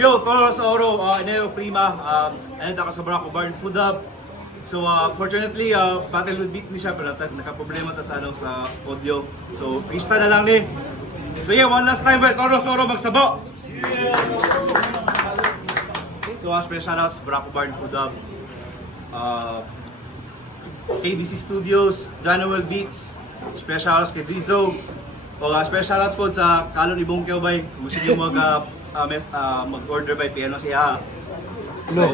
Yo, todos sa oro, eneo prima, anita ka sa Barako Barn Food Hub. So, fortunately, battle with beat ni siya, pero nakaproblema ta sa, sa audio. So, freestyle na lang ni. So yeah, one last time, todos sa oro, magsabo! So, special shoutouts sa Barako Barn Food Hub. KDC Studios, Januel Beats, special shoutouts kay Drizzo. O special shoutouts po sa Kalon Ibong Kiobay, kung gusto nyo mag-order by piano siya. No.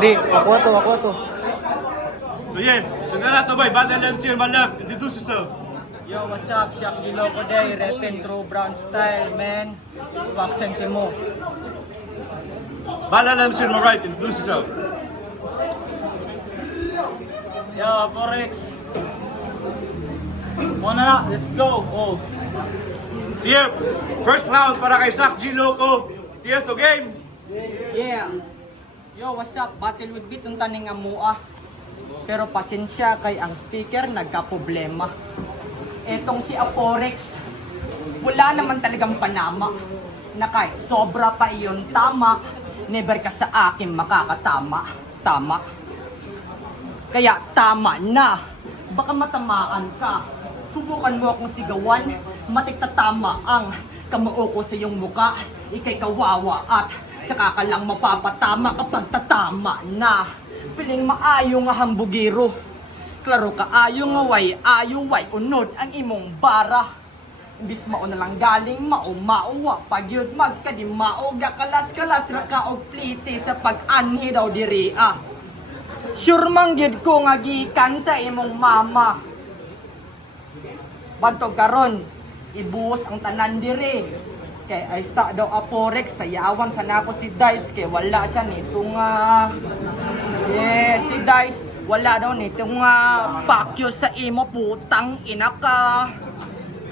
Di, ako to. So yeah, so na to boy, Battle MC on my left, introduce yourself. Yo, what's up? Shaq Giloko Day, reppin' True Brown Style, man. Fox and Timo. Battle MC on my right, introduce yourself. Yo, Forex. Muna na, let's go. Oh. So yeah, first round para kay Shaq G Loco. TSO game. Yeah. Yo, what's up? Battle with beat yung taning amua. Pero pasensya kay ang speaker nagka-problema. Etong si Aporex, wala naman talagang panama. Na kahit sobra pa iyon tama, never ka sa akin makakatama. Tama. Kaya tama na. Baka matamaan ka. Subukan mo akong sigawan, matiktatama ang kamuo ko sa iyong muka. Ika'y kawawa at tsaka ka lang mapapatama kapag tatama na. Piling maayo nga hambugiro. Klaro ka ayo nga way unod ang imong bara. Imbis mao na lang galing mao pagyud magkadimao gakalas-kalas ra ka og plite sa pag-anhi daw diri ah. Sure man gyud ko nga gikan sa imong mama. Bantog karon ibuhos ang tanan diri. Kay ay sa daw Aporex sayawan sa nako si Dice kay wala siya nitong yes si Dice wala daw nitong pakyo sa imo putang ina ka.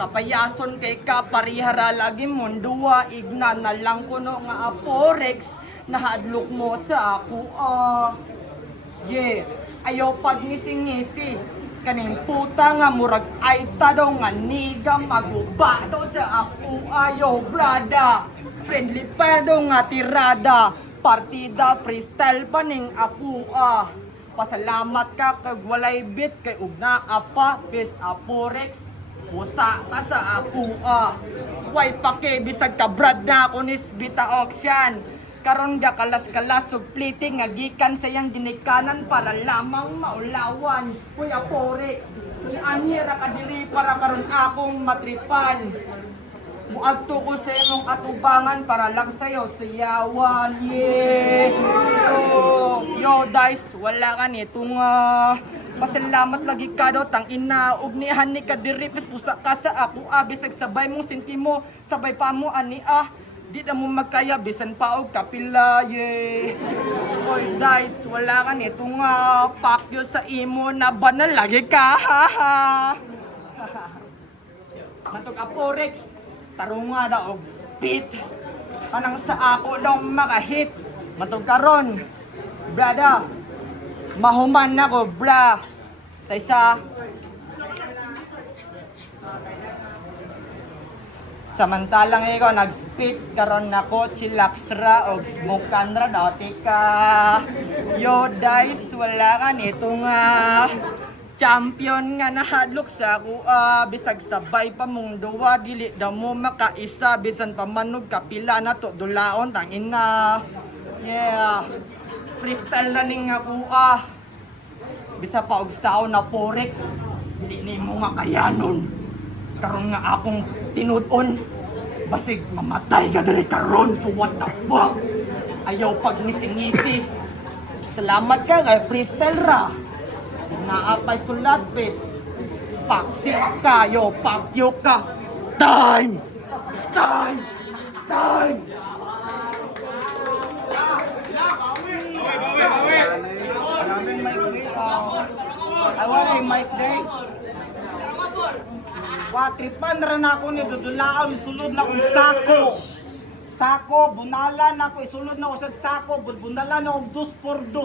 Kapayason kay ka parihara lagi mundua igna na lang kuno nga Aporex nahadlok mo sa ako yeah ayaw pag ngisi-ngisi kaning puta nga murag ay tadaw nga niga magubado sa ako ayaw brada friendly pero nga tirada partida freestyle paning ako pasalamat ka kag walay bit kay ugna apa bis Aporex usa ka sa ako way pake bisag ka brad na ako nis bita auction karon ga kalas-kalas ug plating nga gikan sa iyang ginikanan para lamang maulawan kuy Aporex ani ra ka diri para karon akong matripan muadto ko sa imong atubangan para lang sayo sayawan yeah yo Dice wala ka nitong pasalamat lagi ka daw tang ina ug nihan ni ka diri pis pusa ka sa ako bisag sabay mong sentimo sabay pa mo ani di na mo magkaya bisan pa og kapila yeah oy Dice wala ka nitong pakyo sa imo na banal lagi ka matog Aporex tarong nga daw og beat anang sa ako daw makahit matog karon brada mahuman na ko bra taysa samantalang ikaw nag-spit karon nako chillaxtra og smoke ra dati ka yo Dice wala ka nitong champion nga nahadlok sa ako bisag sabay pa mong duwa dili daw mo makaisa bisan pa manog kapila na to dulaon tangin na yeah freestyle na ning ako bisa pa og sao na Aporex dili ni mo makayanon karon nga akong tinud-on basig mamatay ka diri karon so what the fuck ayaw pag ngisi-ngisi salamat ka kay freestyle ra naapay sulat pes paksik kayo pakyo ka time I want a mic day. Tripan ra na ako ni dudulaon sulod na kong sako bunalan ako isulod na usag sako bunalan ako 2x2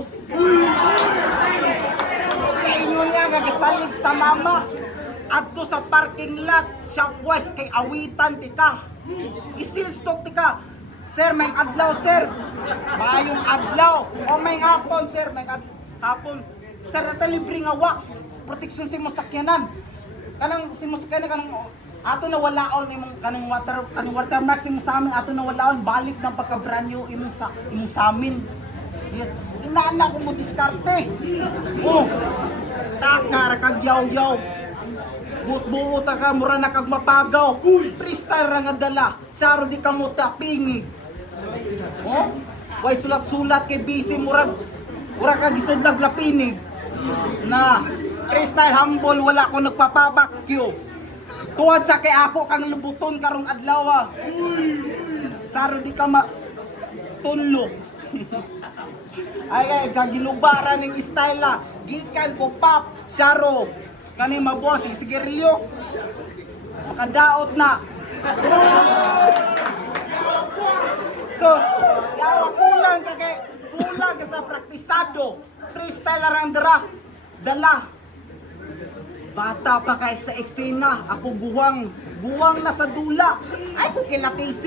sa inyo niya gagasalig sa mama adto sa parking lot, Shopwise kay awitan tika. Isil stock tika. Sir, may adlaw sir. Maayong adlaw. O may hapon sir, may hapon. Sir, nata libre nga wax. Protection si mo sakyanan. Kanang si mo sakyanan kanang ato na walaon imong kanang watermark si mo sa amin ato na walaon balik ng pagka brand new imong sa amin. Yes. Inaana ko mo diskarte. Oh. Takar kag yaw-yaw. Buot-buot ka mura na kag mapagaw. Freestyle ra nga dala. Saro di ka mo tapingig. Oh? Way sulat-sulat kay busy murag kag isod naglapinig. Na freestyle humble wala ko nagpapabakyo. Tuwad sa kay ako kang lubuton karong adlaw. Saro di ka tunlo. Ay kaginubaran ning style la. Gikan ko pop, saro. Kani mabuas si sigarilyo. Makadaot na. Sos, yawa kulang ka sa praktisado. Freestyle lang dala. Bata pa kahit sa eksena, ako buwang na sa dula. Ay ko kilatis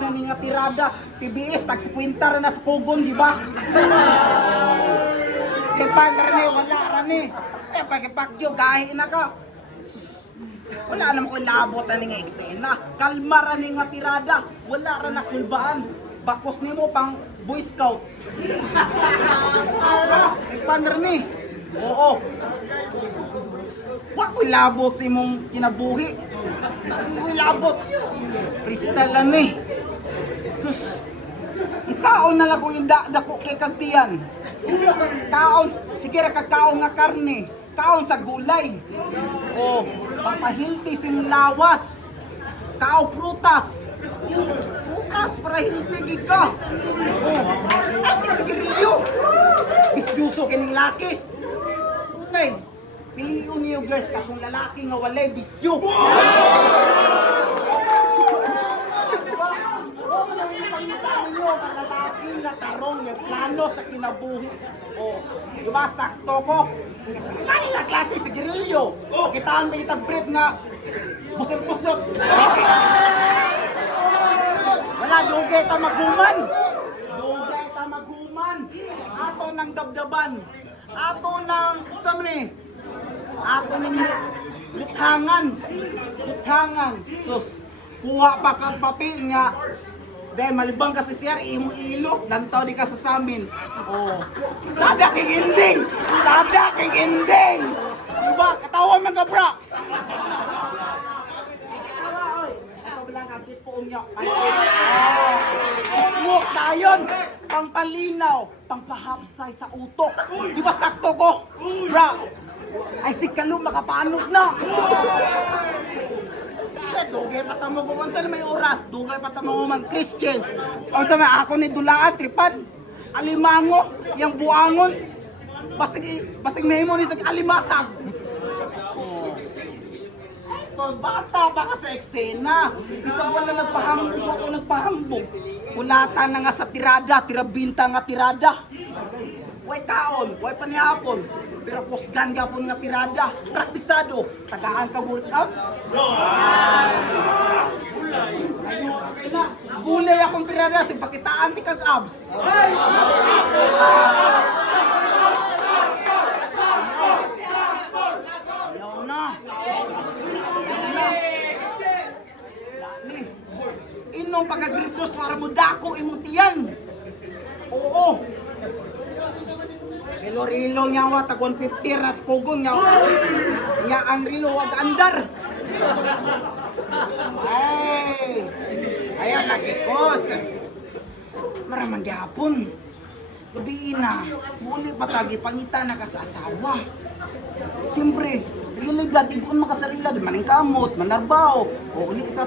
na ni nga tirada. TBS tag 50 ra na sa kugon, di ba? Kaya wala rani. Kaya pagkipakyo, gahi na ka. Wala naman ko labot na nga eksena. Kalma ra ni nga tirada. Wala ra na kulbaan. Bakos ni mo pang Boy Scout. Pander ni. Oo. Wala ko'y labot sa imong kinabuhi. Wala ko'y labot. Freestyle lang ni. Sus. Saon na lang kung dako kay kagtiyan. Kaon, sige ra kakaon nga karne. Kaon sa gulay. O, papahilti sim lawas. Kao prutas. Prutas para hilpig ka. O, asik sigarilyo. Bisyuso kining laki. Okay. Piliun niyo girls ka kung lalaki nga walay bisyo. Lalaki na tarong yung plano sa kinabuhi. O, diba sakto ko? Lani na klase si Girillo. Kitaan ba itang brief nga busil-puslot. Wala, dugay ta maghuman. Dugay ta maghuman. Ato ng dabdaban. Ato ng, samli, ato ng luthangan. Sus, kuha pa kang papel nga. Dahil malibang ka sa siyar, imo ilo, lantaw di ka sa samin. Oh. Sada king ending! Diba? Katawan man ka, bra! Ito bilang agit po umyo. Smoke tayon! Pangpalinaw, pangpahapsay sa utok. Diba sakto ko? Bra! Ay si Kalu makapanog na! Dugay patamo ko man sa may oras, dugay patamo ko man Christians. O sa may ako ni dulaan tripan. Alimango, yang buangon. Basig nahimo ni sa alimasag. Oh. Bata pa ka sa eksena. Bisag wala nagpahambog. Kulatan na nga sa tirada, tirabinta nga tirada. Way kaon, way panihapon. Pero kusgan gapon nga tirada, praktisado, tagaan ka workout. Gulay akong tirada, sipakitaan ti kag abs. Ayaw na. Inong pagagritos para mo dako imong tiyan. Oo. Rilo nyawa tag 150 ras kugong nyawa. Nya ang rilo wag andar. Ay. Ayan lagi ko. Maramang gyapon. Gabi na. Muli patagi pangita na ka sa asawa. Siyempre, realidad ibon makasarila di maning kamot, manarbaho. O uli sa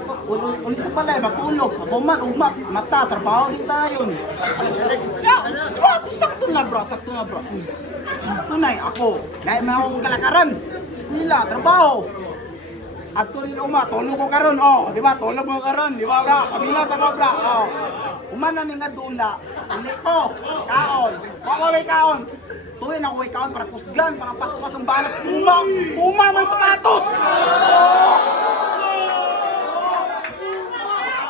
balay matulog, mabuman ugma, mata trabaho din tayo. Sakto na bro. Tunay ako, dahil man akong kalakaran. Eskwela, trabaho. At rin tulog ko karon, di ba? Tulog mo karon, di ba? Kabila sa kabla, umana ni nga dula. Hindi ko. Kaon. Ako may kaon. Tuwin ako may kaon para kusgan, para paspas ang balat. Puma man sapatos.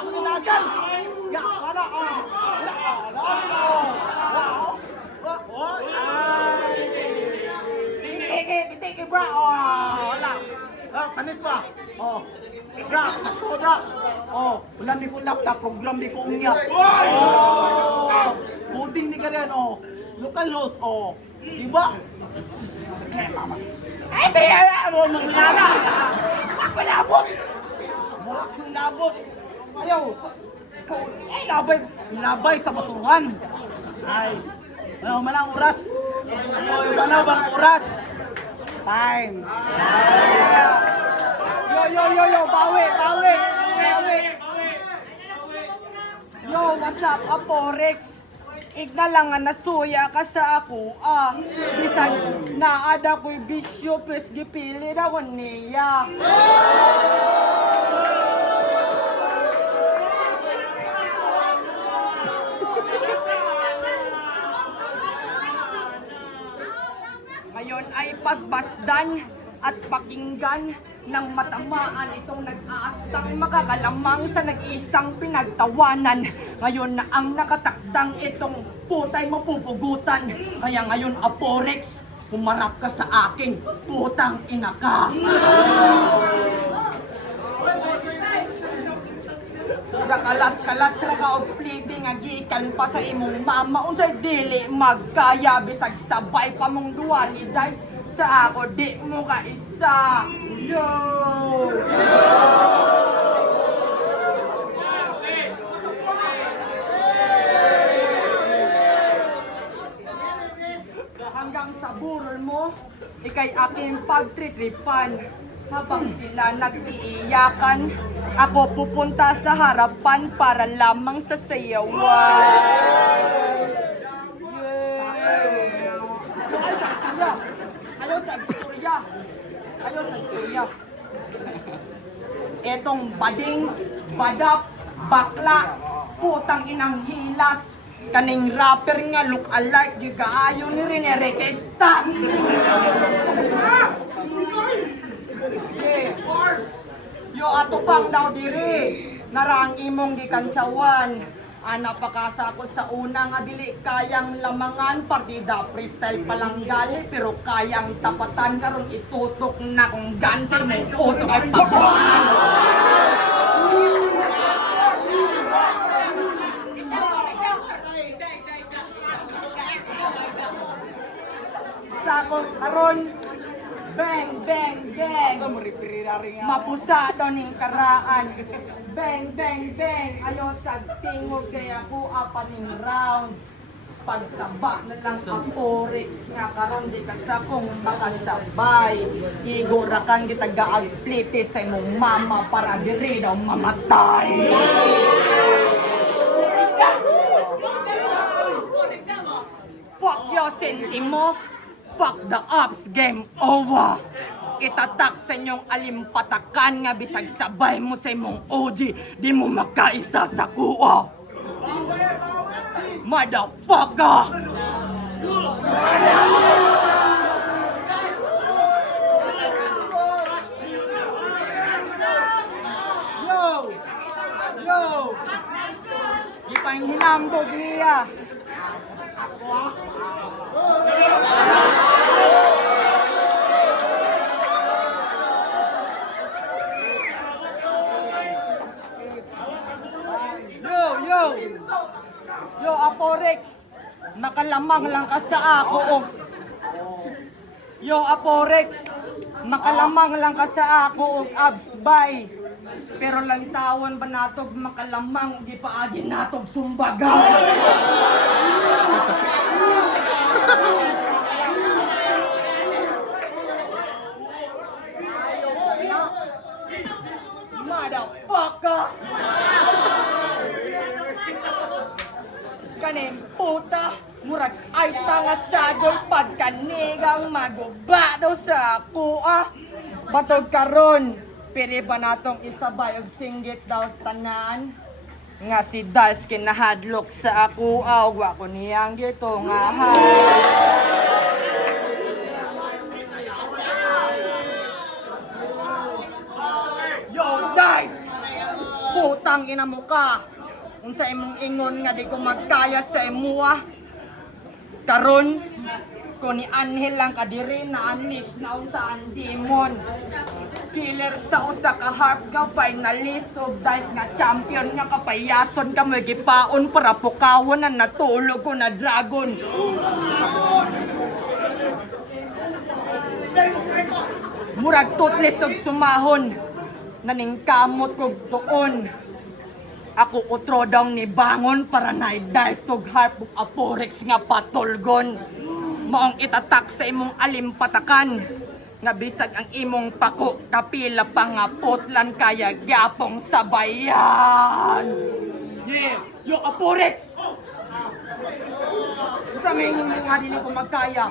Sinagan. Ya, wala. Tiki, bra. Wala. Tanis ba? Bra, sakto bra. Ulan ni ko laptop, program ni ko unyap. Puting ni ka rin, local laws, diba? Ay, kaya mo, mangyara. Ako labot. Ayaw, ay, labay sa basuhan. Ay, ano man ang oras? Ano bang oras? Time. Yo, bawi. Yo, what's up, Aporex? Igna lang nga nasuya ka sa ako, Bisan naada ko'y bisyo, pwes gipili na ko niya. Ngayon ay pagbasdan at pakinggan ng matamaan itong nag-aastang makakalamang sa nag-isang pinagtawanan. Ngayon na ang nakatakdang itong putay mapupugutan. Kaya ngayon, Aporex, humarap ka sa akin, putang ina ka. Kalas ra ka og pleading nga gikan pa sa imong mama unsay dili magkaya bisag sabay pa mong duwa ni Dice sa ako di mo ka isa. Yo! Hanggang sa burol mo, ikay aking pagtritripan. Habang sila nagtiiyakan, ako pupunta sa harapan para lamang sa sayawan. Ayaw sa istorya. Etong bading, badap, bakla, putang inang hilas, kaning rapper nga look alike, yung kaayo ni Rene Requesta. Yo ato pang daw diri narang imong gikantsawan ana pakasakot sa una nga dili kayang lamangan partida freestyle pa lang gali pero kayang tapatan karon itutok na kung ganse mo utok ay pabuan. Sakot karon bang, bang, bang. Mapusado ning karaan. Bang, bang, bang. Ayaw sa tingog kaya ko apaning round. Pagsaba na lang Aporex nga karon di ka sa kong makasabay. Igurakan kita gaagplitis sa imong mama para diri daw mamatay. Fuck your sentimo. Fuck the ops, game over! Itatak sa inyong alimpatakan nga bisag sabay mo sa imong OG, di mo makaisa sa kuha! Motherfucker! Yo! Ipanghinambog niya! Yo, Aporex, makalamang lang ka sa ako. Yo, Aporex, makalamang lang ka sa ako og abs bay. Pero lang tawon ba natog makalamang di paagi natog sumbaga. Motherfucker! Kanin puta, murag ay tanga sagol pagkanigang maguba daw sa kuha. Batog karon, pwede ba natong isabay og singgit daw tanan? nga si Dice kinahadlok sa ako aw wa ko niyang gito nga ha. Yo Dice, putang ina mo ka. Unsa imong ingon nga di ko magkaya sa imuha. Karon ko ni Anhel lang kadiri na unleash na unta ang demon. Killer sa usa ka harp nga finalist of Dice nga champion nga kapayason ka may gipaon para pukawon ang natulog ko na dragon. Murag tutlis og sumahon naningkamot kog tuon. Ako utrodong ni bangon para na Dice og harp ug aporex nga patulgon. Maong itatak sa imong alimpatakan nga bisag ang imong pako kapila pa nga putlan kaya gyapong sabayan. Yeah, yo aporex. Kami nga dili ko magkaya.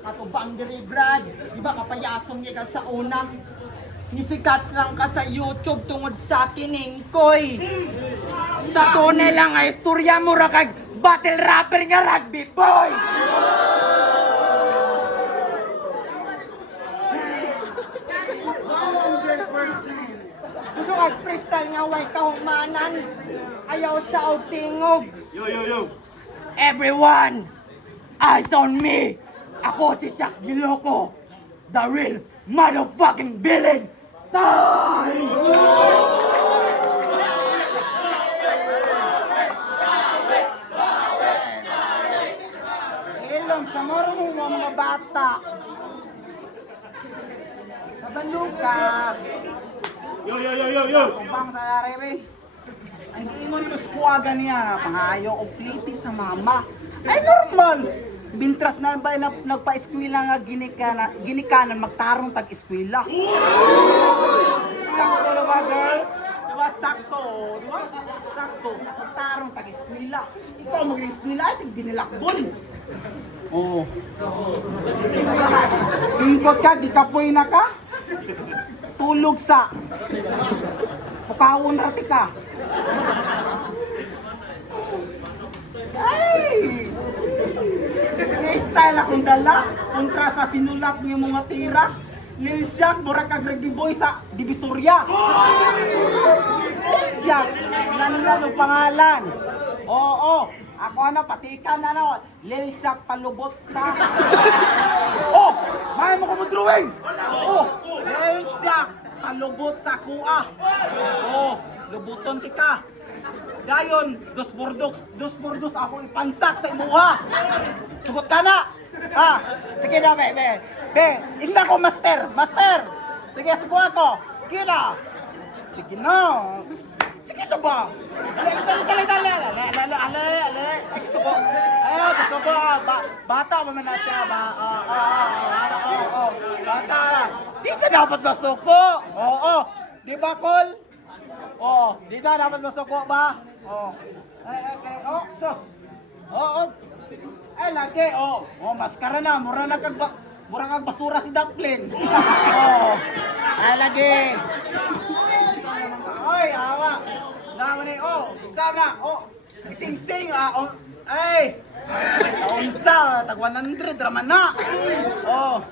Ato boundary Brad, di ba kapayason niya ka sa una? Nisikat lang ka sa YouTube tungod sa kiningkoy. Sa tunay lang nga istorya mo ra kag battle rapper nga rugby boy. Gusto kag freestyle nga way kahumanan. Ayaw sa outingog. Yo. Everyone, eyes on me. Ako si Shaq Giloko, the real motherfucking villain. Time! Ilong sa morong mga bata. Kabalo ka. Yo. Bang sa arebe. Ang ingon mo squaga niya, pangayo og pliti sa mama. Ay normal. Bintras na ba nagpa-eskwela nga ginikanan magtarong tag-eskwela. Sakto na ba girls? Diba sakto? Diba? Sakto. Magtarong tag-eskwela. Ikaw mag-eskwela ay sig dinilakbon. Oo. Ingkot ka, di kapoy na ka. Tulog sa pukawon rati ka. Ay! May style akong dala kontra sa sinulat niyo mga tira. Lil Shaq, mura kag rugby boy sa Divisoria. Lil Shaq, nanila ng pangalan. Oo, ako patikan Lil Shaq palubot sa... Oh, may mo ko mo drawing. Oh, Lil Shaq palubot sa kuha. Oh, lubuton tika. Dayon, dos bordos ako ipansak sa imuha. Sugot ka na. Ha? Sige na, be. Ina ko, master. Sige, sugo ako. Kira. Sige na. Sige na ba? Dali. Sugo. Ayaw, sugo. Bata pa man na siya. Bata. Di siya dapat masuko. Oo. Di ba, Col? Oh, di ka dapat masuko ba? Oh. Okay. Oh, sus. Oh. Ay, lagi. Oh, maskara na. Mura kag basura si Dumpling. Oh. Ay, lagi. Oy, awa. Naman ni. Oh, sana. Oh, sing. Ay. Unsa, tag 100 raman na. Oh,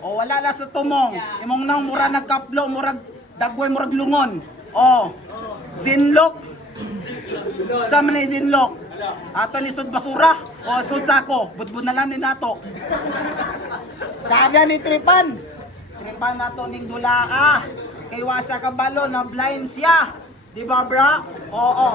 wala na sa tumong. Imong nang mura nagkaplo, murag dagway, murag lungon. Oh, zinlok. Sama na zinlok. Ato ni sud basura. O sud sako. Budbud na lang ni nato. Kaya ni tripan. Tripan nato ning dulaa. Kay wasa ka balo na blind siya. Di ba bra? Oo.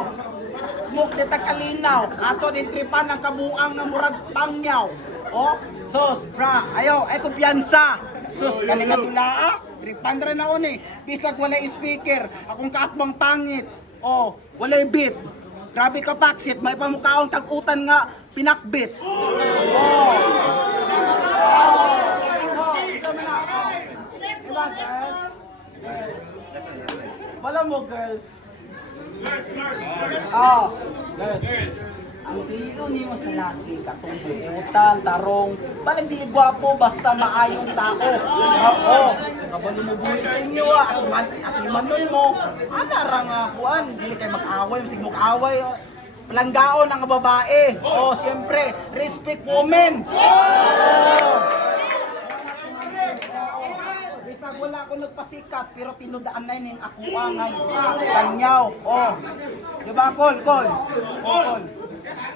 Smoke dita kalinaw. Ato din tripan ang kabuang nga murag pangyaw. Oh, sus bra. Ayo, ay kumpiyansa. Sus kalinga dulaa. Tripan ra na oni. Bisag wala speaker. Akong kaakbang pangit. Oh, wala beat. Grabe ka paksit, may pamukhaong tag-utan nga pinakbit. Oh. Diba, girls? Wala mo, girls. Oh, girls. Ang tilo niyo sa laki, katong buutan, tarong, balang di gwapo, basta maayong tao. Oo. Kabalo mo buhay sa inyo at limanon mo. Ana nga kuan, dili kay mag-away, sig mag-away. Palanggaon ang babae. Oh, siyempre, respect women. Bisag wala ko nagpasikat pero tinudaan na ning ako angay. Kanyaw. Oh. Diba, Kol? Kol.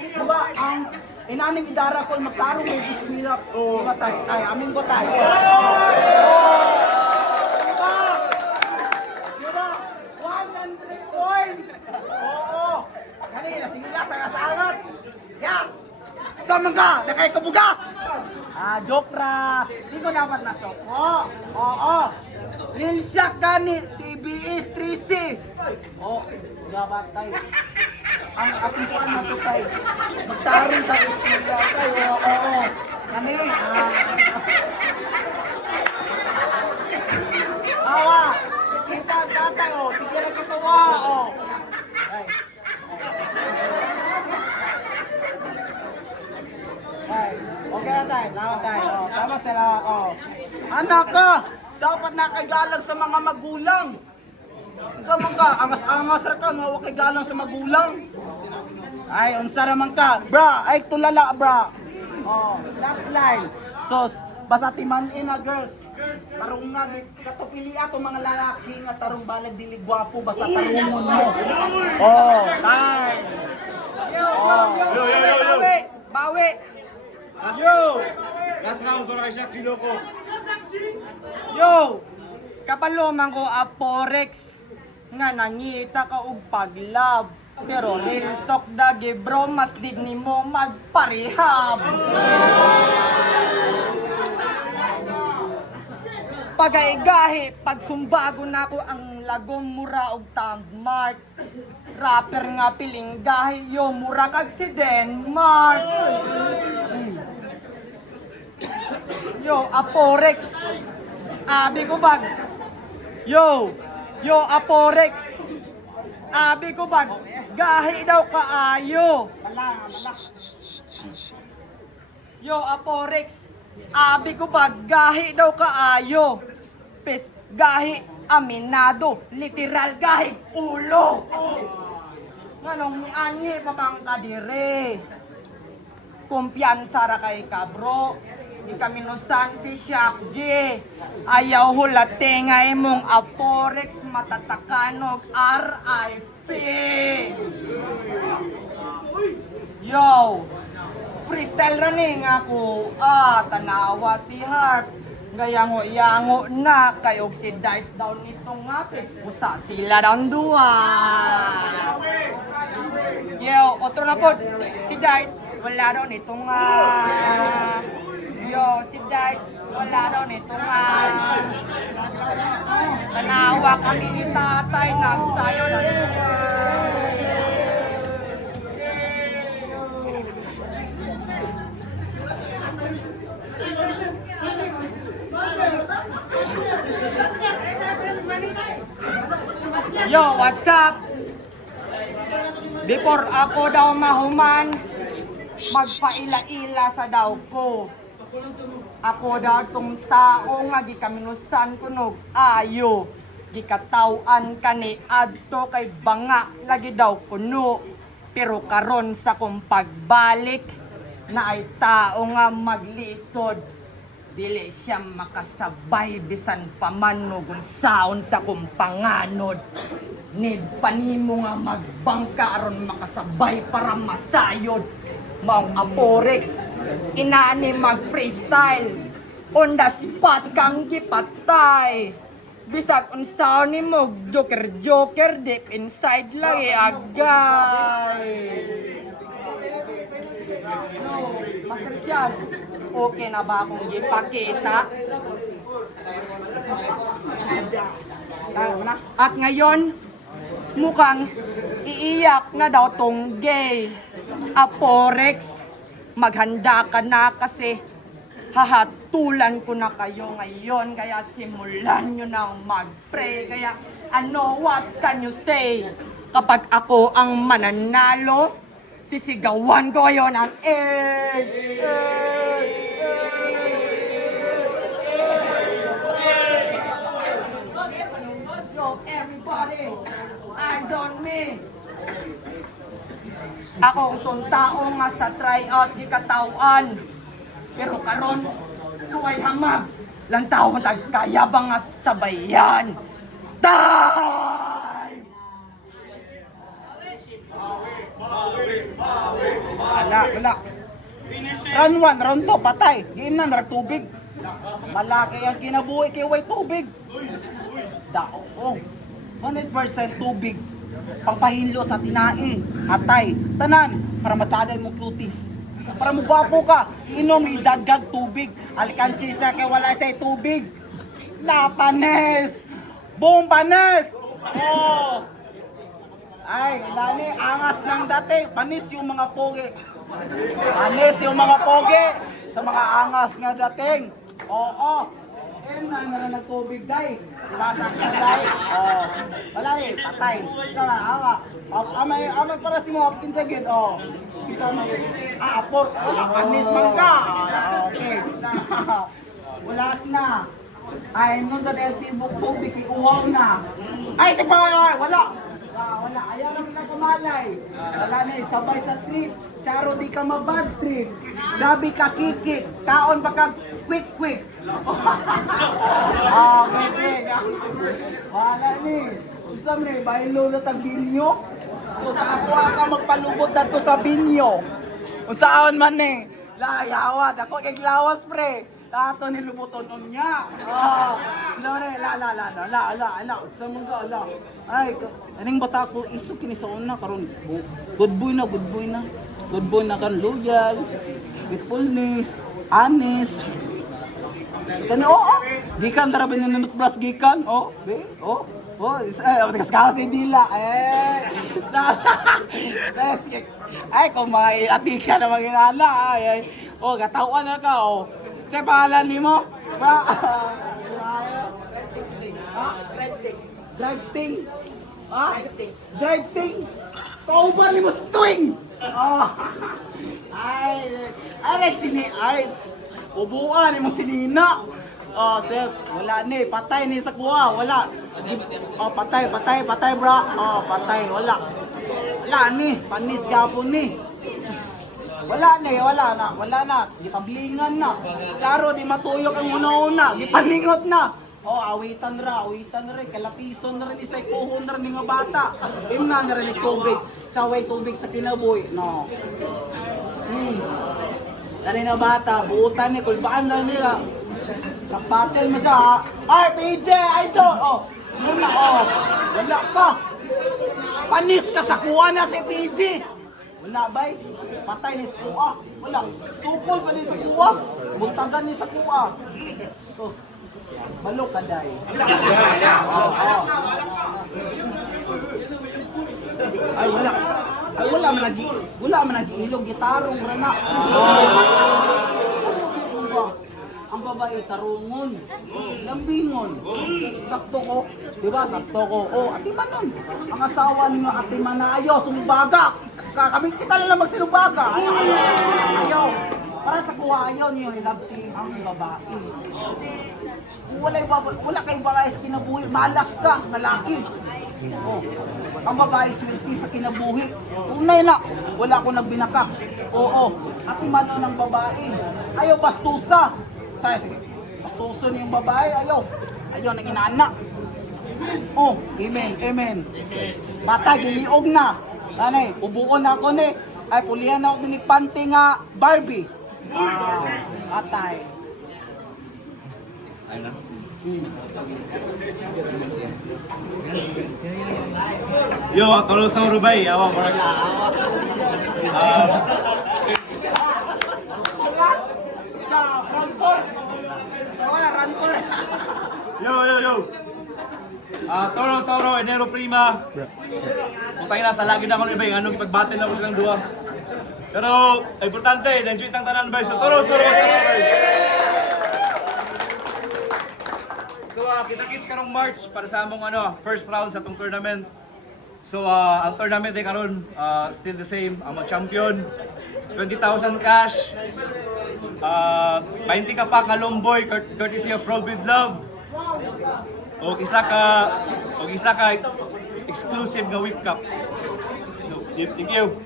Diba, ang inaning idara ko magtarong may biskwila. Diba tayo? Amin ko tayo. Diba? 100 points! Oo! Kanina, singla, sangas-angas! Yeah! Sama ka! Nakay-kabuga! Joke ra! Di ko dapat nasoko! Oo! Lil Shaq ka ni TBS 3C! Oo! Dapat tayo! Ang ating kuhan na ito tayo! Magtarong tayo sila tayo! Oo! Kani! Awa! Kita tatay! Oh! Sige na katawa! Oh! Ay! Ay! Okay na tayo! Tama tayo! Oh! Tama sila! Oh! Anak ka! Dapat nakagalang sa mga magulang! Sa mga angas-angas ra ka nga wa kay galang sa magulang. Ay unsa ra man ka? Bra, ay tulala bra. Oh, last line. So basta timan-in na girls. Tarong nga katupili ato mga lalaki nga tarong balag dili gwapo basta tarungon mo. Oh, time. Yo. Bawi. Yo! Last round para kay Shaq Chiloko. Yo! Kapalo man ko Aporex nga nangita ka og paglab. Pero real talk dagi bro, mas did nimo magparehab. Pagaigahi, pagsumbago na ko ang lagom mura og Tandmark. Rapper nga piling gahi, yo mura kag si Denmark. Yo, Aporex. Abi ko bag. Yo, Aporex. Abi ko bag. Gahi daw kaayo. Yo, Aporex. Abi ko bag. Gahi daw kaayo. Pes, gahi aminado. Literal gahi ulo. Nganong ni anhi pa bang kadire? Kumpiyansa ra kay kabro. Di kami nusan si Shaq J. Ayaw hulate nga imong Aporex matatakanog RIP. Yo, freestyle running ako. Tanawa si Harp. Gayango-yango na kay oxidize daw nitong ngapis. Usa sila daw duwa. Yo, otro na po. Si Dice, wala daw nitong Yo, si Dice, wala daw nito nga. Tanawa kami ni tatay, nagsayo na ito. Yo, what's up? Before ako daw mahuman, magpaila-ila sa daw ko. Ako daw tong tao nga gikaminusan kunog ayo. Gikatawan kani adto kay banga lagi daw kuno. Pero karon sa kong pagbalik na ay tao nga maglisod. Dili siya makasabay bisan pamanog saon sa kong panganod. Need panimo nga magbangka aron makasabay para masayod. Maong Aporex, inaani mag-freestyle. On the spot kang gipatay. Bisag unsaon ni mo joker deep inside lagi agay. No, Master Sean, okay na ba akong ipakita? At ngayon, mukhang iiyak na daw tong gay. Aporex, maghanda ka na kasi hahatulan ko na kayo ngayon. Kaya simulan nyo na mag-pray. Kaya what can you say? Kapag ako ang mananalo, sisigawan ko kayo ng on me. Ako itong tao nga sa tryout di katawan. Pero karon suway hamag. Lang tao matagkayabang nga sa bayan. Time! Wala. Round 1, round 2, patay. Game na, tubig. Malaki ang kinabuhi kay way tubig. Dao, 100% tubig. Pangpahinlo sa tinai, atay, tanan, para matsaday mo cuties. Para mo gwapo ka, inom idagag tubig. Alkansi siya kay wala siya tubig. Lapanes! Bombanes! Oh! Ay, lani, angas ng dati. Panis yung mga pogi. Panis yung mga pogi sa mga angas nga dating. Oo. Na nagtubig day. Iwasak na day. Oh. Wala rin, patay. Ito na, awa. Amay para si mo, kinsagin. Oh. Ito na, apor. Panis man ka. Okay. Wala na. Ay, nung sa tibok tubig, iuwaw na. Ay, si Pangay, wala. Wala, ayaw na pinakumalay. Wala na, sabay sa trip. Saro di ka mabad trip. Grabe ka kikik. Kaon baka quick. Quick. Wala ni. Unsam ni, bahilo na tag binyo. So sa ako ka magpalubot dito sa binyo. Unsaon man ni. Layawat, ako kay lawas pre. Tato ni lubuton niya. La. Sa mga ala. Ay, aning bata ko isu kini sa una karon. Good boy na. Good boy na kan loyal, faithfulness, honest. Kani gikan tara ba ninut plus gikan? Kaskaos ni Dila. Ay, kung ati ka na mag-inala. Katawan na ka. Sa pangalan ni mo? Driving. Driving. Kauban ni mo string. Ubuan ni mo sinina. Sir, wala ni, patay ni sa kuha, wala. Patay bra. Patay, wala. Wala ni, panis gapon ni. Wala na. Gitablingan na. Saro di matuyok ang una-una, gipaningot na. Awitan ra, kalapison na rin, isay kuhon na rin nga bata. Imna na rin tubig, saway tubig sa kinaboy, no. Dali na bata, buutan ni, kulbaan na nila. Nagpatel mo sa, PJ, idol, muna, wala ka. Panis ka sa kuha na si PJ. Wala bay, patay ni sa kuha, wala. Sukol pa ni sa kuha, buntagan ni sa kuha. Sus. Balok ka day. Ay wala man nag-ilog gitarong rana. Ang babae tarungon, lambingon. Sakto ko, di ba? Sakto ko. Ati manon. Ang asawa niyo ati manayo sumbaga. Kami kita lang magsinubaga. Ayaw. Para sa kuha ayaw niyo hilabti ang babae. Wala kay babae sa kinabuhi, malas ka, malaki. Ang babae swerte sa kinabuhi. Tunay na, wala akong nagbinaka. Ati mano ng babae. Ayaw bastusa. Bastuso niyong babae, ayaw na ginana. Amen. Bata, giliog na. Nanay, ubuon ako ni. Ay, pulihan ako ni Pante nga Barbie. Atay. Ay na. Yo, tolong sa Urubay. Awa, barang. Yo. Toro Sauro, Enero Prima. Putay na sa lagi na ako ni Bay, anong ipagbate na ko silang duwa. Pero importante, na-enjoy tang tanan Bay. So Toro Sauro sa Bay. So kita-kits karong March para sa among first round sa tong tournament. So ang tournament ay karon still the same, among champion. 20,000 cash. 20 ka pa kalomboy courtesy of Roll with Love. Og isa ka exclusive nga whip cup. No, thank you.